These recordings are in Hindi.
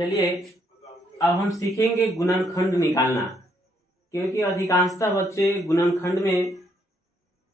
चलिए अब हम सीखेंगे गुणनखंड निकालना, क्योंकि अधिकांशतः बच्चे गुणनखंड में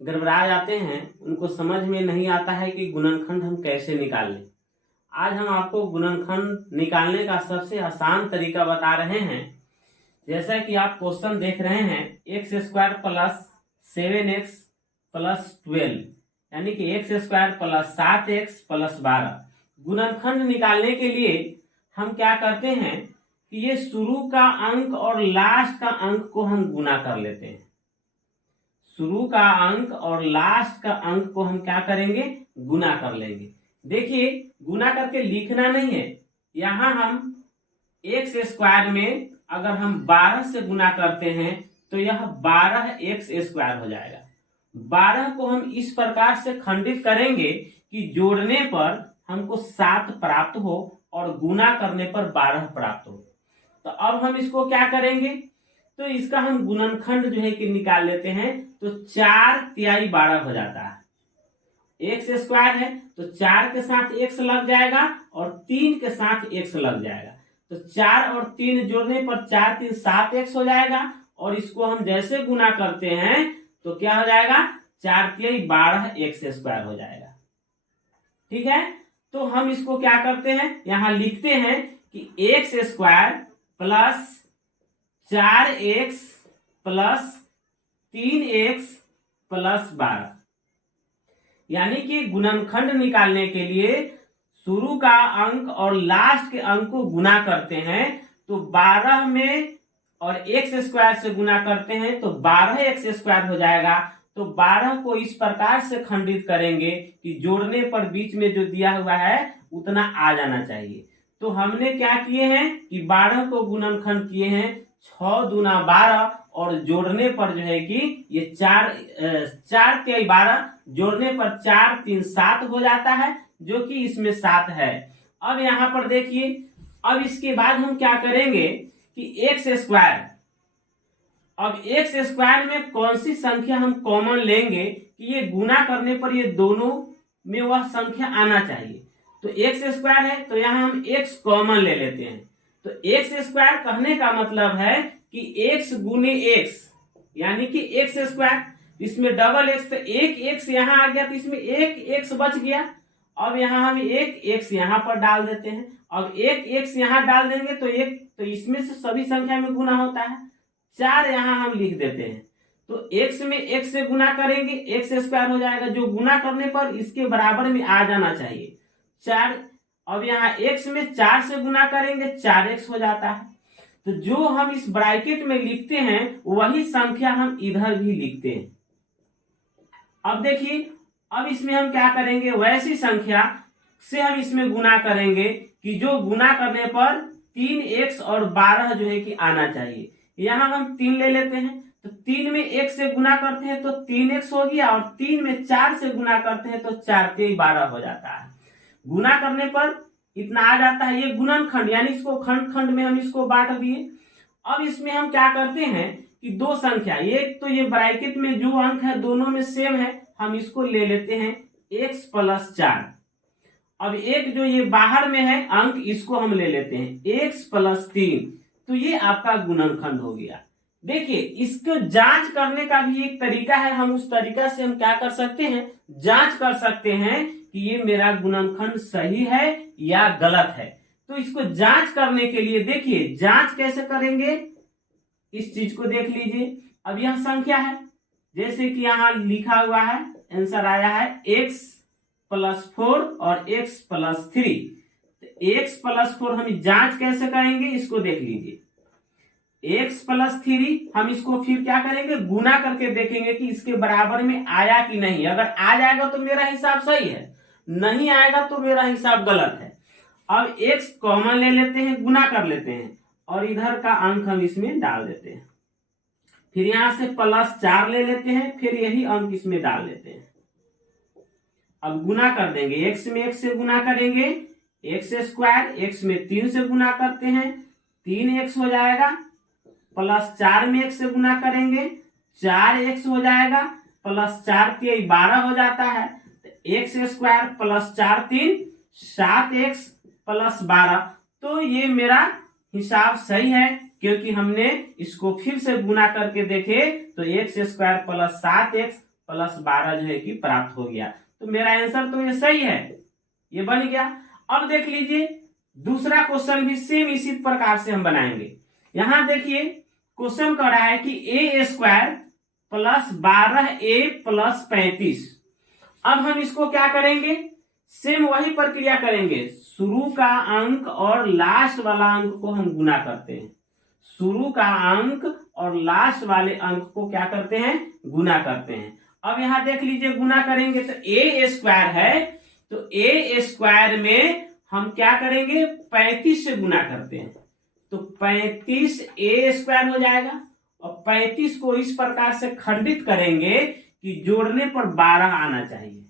गड़बड़ा जाते हैं, उनको समझ में नहीं आता है कि गुणनखंड हम कैसे निकालें। आज हम आपको गुणनखंड निकालने का सबसे आसान तरीका बता रहे हैं। जैसा कि आप क्वेश्चन देख रहे हैं, x² प्लस 7x प्लस 12 यानी कि x² प्लस 7x प्लस 12। गुणनखंड निकालने के लिए हम क्या करते हैं कि ये शुरू का अंक और लास्ट का अंक को हम गुना कर लेते हैं। शुरू का अंक और लास्ट का अंक को हम क्या करेंगे, गुना कर लेंगे। देखिए गुना करके लिखना नहीं है, यहां हम x² में अगर हम 12 से गुना करते हैं तो यह 12x² हो जाएगा। 12 को हम इस प्रकार से खंडित करेंगे कि जोड़ने पर हमको 7 प्राप्त हो और गुना करने पर 12 प्राप्त हो। तो अब हम इसको क्या करेंगे, तो इसका हम गुणनखंड जो है कि निकाल लेते हैं। तो 4 तिहाई 12 हो जाता है। x² है तो 4 के साथ x लग जाएगा और 3 के साथ x लग जाएगा। तो 4 और 3 जोड़ने पर 4 3 7x हो जाएगा और इसको हम जैसे गुना करते हैं तो क्या हो जाएगा, 4 तिहाई 12x² हो जाएगा। ठीक है, तो हम इसको क्या करते हैं, यहां लिखते हैं कि x² plus 4x plus 3x plus 12, यानी कि गुणनखंड निकालने के लिए शुरू का अंक और लास्ट के अंक को गुना करते हैं तो 12 में और x² से गुना करते हैं तो 12x² हो जाएगा। तो 12 को इस प्रकार से खंडित करेंगे कि जोड़ने पर बीच में जो दिया हुआ है उतना आ जाना चाहिए। तो हमने क्या किए हैं कि 12 को गुणनखंड किए हैं 6 दूना 12 और जोड़ने पर जो है कि ये 4 तिहाई 12 जोड़ने पर 4 3 7 हो जाता है, जो कि इसमें 7 है। अब यहाँ पर देखिए, अब इसके बाद हम क्या करेंगे कि x², अब x² में कौन सी संख्या हम कॉमन लेंगे कि ये गुना करने पर ये दोनों में वह संख्या आना चाहिए। तो x² है तो यहाँ हम x कॉमन ले लेते हैं। तो x² कहने का मतलब है कि x गुने x यानी कि x², इसमें डबल x, तो एक x यहाँ आ गया तो इसमें एक x बच गया। अब यहाँ हम एक x यहाँ पर डाल देते हैं। अब एक x यहाँ डाल देंगे तो तो इसमें से सभी संख्या में गुना होता है, 4 यहाँ हम लिख देते हैं। तो x में x से गुना करेंगे x² हो जाएगा, जो गुना करने पर इसके बराबर में आ जाना चाहिए 4। अब यहाँ x में 4 से गुना करेंगे 4x हो जाता है। तो जो हम इस ब्रैकेट में लिखते हैं वही संख्या हम इधर भी लिखते हैं। अब देखिए, अब इसमें हम क्या करेंगे, वैसी संख्या से हम इसमें गुना करेंगे कि जो गुना करने पर 3x और 12 जो है कि आना चाहिए। यहाँ हम 3 ले लेते हैं तो 3 में 1 से गुना करते हैं तो 3x हो गया और 3 में 4 से गुना करते हैं तो 4 तिहाई 12 हो जाता है। गुना करने पर इतना आ जाता है। ये गुणनखंड यानी इसको खंड खंड में हम इसको बांट दिए। अब इसमें हम क्या करते हैं कि दो संख्या, एक तो ये ब्रैकेट में जो अंक है दोनों में सेम है, हम इसको ले लेते हैं x प्लस 4। अब एक जो ये बाहर में है अंक, इसको हम ले लेते हैं x प्लस 3। तो ये आपका गुणनखंड हो गया। देखिए इसको जांच करने का भी एक तरीका है, हम उस तरीका से हम क्या कर सकते हैं, जांच कर सकते हैं कि ये मेरा गुणनखंड सही है या गलत है। तो इसको जांच करने के लिए देखिए जांच कैसे करेंगे, इस चीज को देख लीजिए। अब यह संख्या है, जैसे कि यहाँ लिखा हुआ है, आंसर आया है x प्लस 4 और x प्लस 3। x प्लस 4 हम जांच कैसे करेंगे, इसको देख लीजिए। x प्लस 3 हम इसको फिर क्या करेंगे, गुना करके देखेंगे कि इसके बराबर में आया कि नहीं। अगर आ जाएगा तो मेरा हिसाब सही है, नहीं आएगा तो मेरा हिसाब गलत है। अब x कॉमन ले लेते हैं, गुना कर लेते हैं और इधर का अंक हम इसमें डाल देते हैं। फिर यहां से प्लस 4 ले लेते हैं, फिर यही अंक इसमें डाल देते हैं। अब गुना कर देंगे, x में x से गुना करेंगे x², x में 3 से गुना करते हैं 3x हो जाएगा, प्लस 4 में x से गुना करेंगे 4x हो जाएगा, प्लस 4 तिहाई 12 हो जाता है। x² plus 4 3 7x plus 12। तो ये मेरा हिसाब सही है, क्योंकि हमने इसको फिर से गुना करके देखे तो x square plus 7x plus 12 जो है कि प्राप्त हो गया। तो मेरा आंसर तो ये सही है, ये बन गया। अब देख लीजिए दूसरा क्वेश्चन भी सेम इसी प्रकार से हम बनाएंगे। यहां देखिए क्वेश्चन कह रहा है कि ए स्क्वायर प्लस 12a प्लस 35। अब हम इसको क्या करेंगे, सेम वही प्रक्रिया करेंगे। शुरू का अंक और लास्ट वाला अंक को हम गुना करते हैं। शुरू का अंक और लास्ट वाले अंक को क्या करते हैं, गुना करते हैं। अब यहां देख लीजिए गुना करेंगे तो ए स्क्वायर है, तो ए स्क्वायर में हम क्या करेंगे, 35 से गुना करते हैं, तो 35 ए स्क्वायर हो जाएगा। और 35 को इस प्रकार से खंडित करेंगे कि जोड़ने पर 12 आना चाहिए।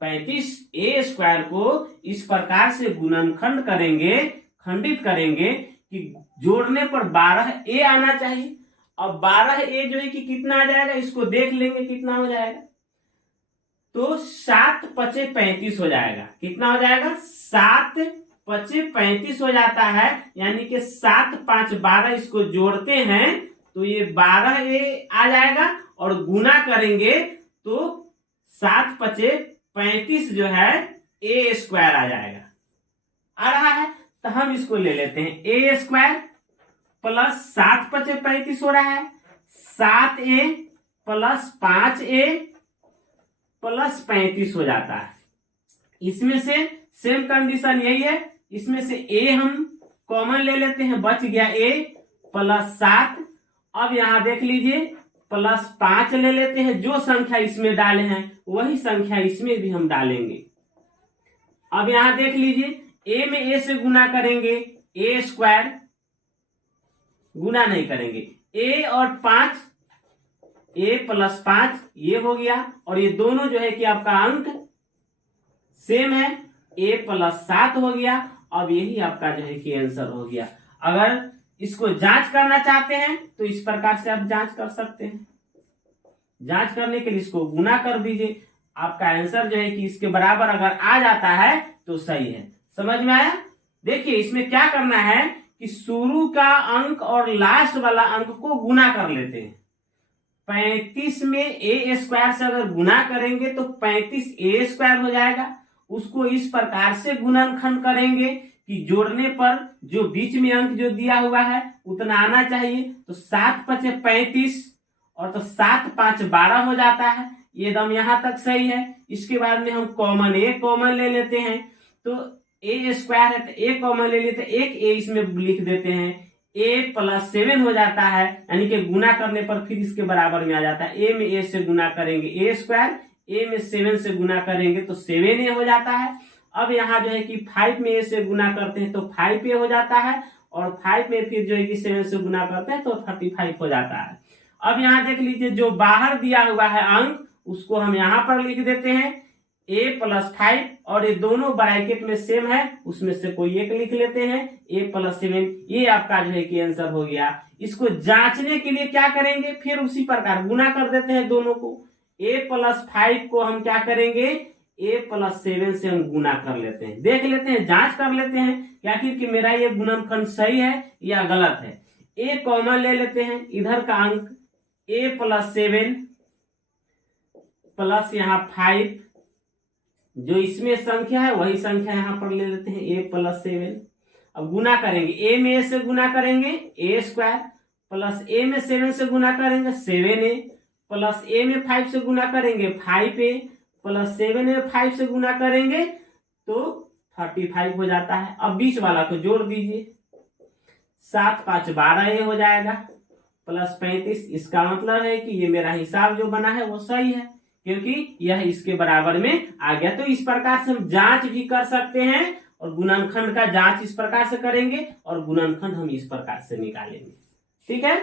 35 ए स्क्वायर को इस प्रकार से गुणनखंड करेंगे, खंडित करेंगे कि जोड़ने पर 12 ए आना चाहिए। अब 12 ए जो है कि कितना आ जाएगा, इसको देख लेंगे कितना हो जाएगा। तो 7 पचे 35 हो जाएगा। कितना हो जाएगा, 7 पचे 35 हो जाता है, यानी कि 7 5 12 इसको जोड़ते हैं तो ये 12 ए आ जाएगा। और गुना करेंगे तो 7 पचे 35 जो है ए स्क्वायर आ जाएगा, आ रहा है। तो हम इसको ले लेते हैं, ए स्क्वायर प्लस 7 पचे 35 हो रहा है, 7a प्लस 5a प्लस 35 हो जाता है। इसमें से सेम कंडीशन यही है, इसमें से a हम कॉमन ले लेते हैं, बच गया a प्लस 7। अब यहां देख लीजिए प्लस 5 ले लेते हैं, जो संख्या इसमें डाले हैं वही संख्या इसमें भी हम डालेंगे। अब यहां देख लीजिए a में a से गुना करेंगे, a स्क्वायर गुना नहीं करेंगे, a और 5 a प्लस 5 ये हो गया। और ये दोनों जो है कि आपका अंक सेम है, a प्लस 7 हो गया। अब यही आपका जो है कि आंसर हो गया। अगर इसको जांच करना चाहते हैं तो इस प्रकार से आप जांच कर सकते हैं। जांच करने के लिए इसको गुना कर दीजिए, आपका आंसर जो है कि इसके बराबर अगर आ जाता है तो सही है। समझ में आया। देखिए इसमें क्या करना है कि शुरू का अंक और लास्ट वाला अंक को गुना कर लेते हैं। 35 में ए स्क्वायर से अगर गुना करेंगे तो 35 ए स्क्वायर हो जाएगा। उसको इस प्रकार से गुणनखंड करेंगे कि जोड़ने पर जो बीच में अंक जो दिया हुआ है उतना आना चाहिए। तो 7 पचे 35 और तो 7 5 12 हो जाता है। ये दम यहां तक सही है। इसके बाद में हम कॉमन ए कॉमन ले लेते हैं, तो ए स्क्वायर है तो ए कॉमन ले लेते हैं, एक ए इसमें लिख देते हैं, ए प्लस 7 हो जाता है, यानी कि गुना करने पर फिर इसके बराबर में आ जाता है। ए में ए से गुना करेंगे ए स्क्वायर, ए में 7 से गुना करेंगे तो 7a हो जाता है। अब यहाँ जो है कि 5 में ए से गुना करते हैं तो 5a हो जाता है, और 5 में फिर जो है कि 7 से गुना करते हैं तो 35 हो जाता है। अब यहाँ देख लीजिए जो बाहर दिया हुआ है अंक उसको हम यहाँ पर लिख देते हैं a प्लस 5, और ये दोनों ब्रैकेट में सेम है उसमें से कोई एक लिख लेते हैं a प्लस 7। ये आपका जो है कि आंसर हो गया। इसको जांचने के लिए क्या करेंगे, फिर उसी प्रकार गुना कर देते हैं दोनों को। a प्लस 5 को हम क्या करेंगे, a प्लस 7 से हम गुना कर लेते हैं, देख लेते हैं, जांच कर लेते हैं कि आखिर कि मेरा ये गुणनखंड सही है या गलत है। a कॉमन ले लेते हैं, इधर का अंक a प्लस 7 प्लस यहाँ 5, जो इसमें संख्या है वही संख्या यहाँ पर ले लेते हैं a प्लस 7। अब गुना करेंगे, a में a से गुना करेंगे a स्क्वायर, प्लस a में 7 से गुना करेंगे 7a, प्लस a में 5 से गुना करेंगे 5a, प्लस 7 में 5 से गुना करेंगे तो 35 हो जाता है। अब बीच वाला को जोड़ दीजिए, 7 5 12a हो जाएगा प्लस 35। इसका मतलब है कि ये मेरा हिसाब जो बना है वो सही है, क्योंकि यह इसके बराबर में आ गया। तो इस प्रकार से हम जांच भी कर सकते हैं, और गुणनखंड का जांच इस प्रकार से करेंगे और गुणनखंड हम इस प्रकार से निकालेंगे। ठीक है।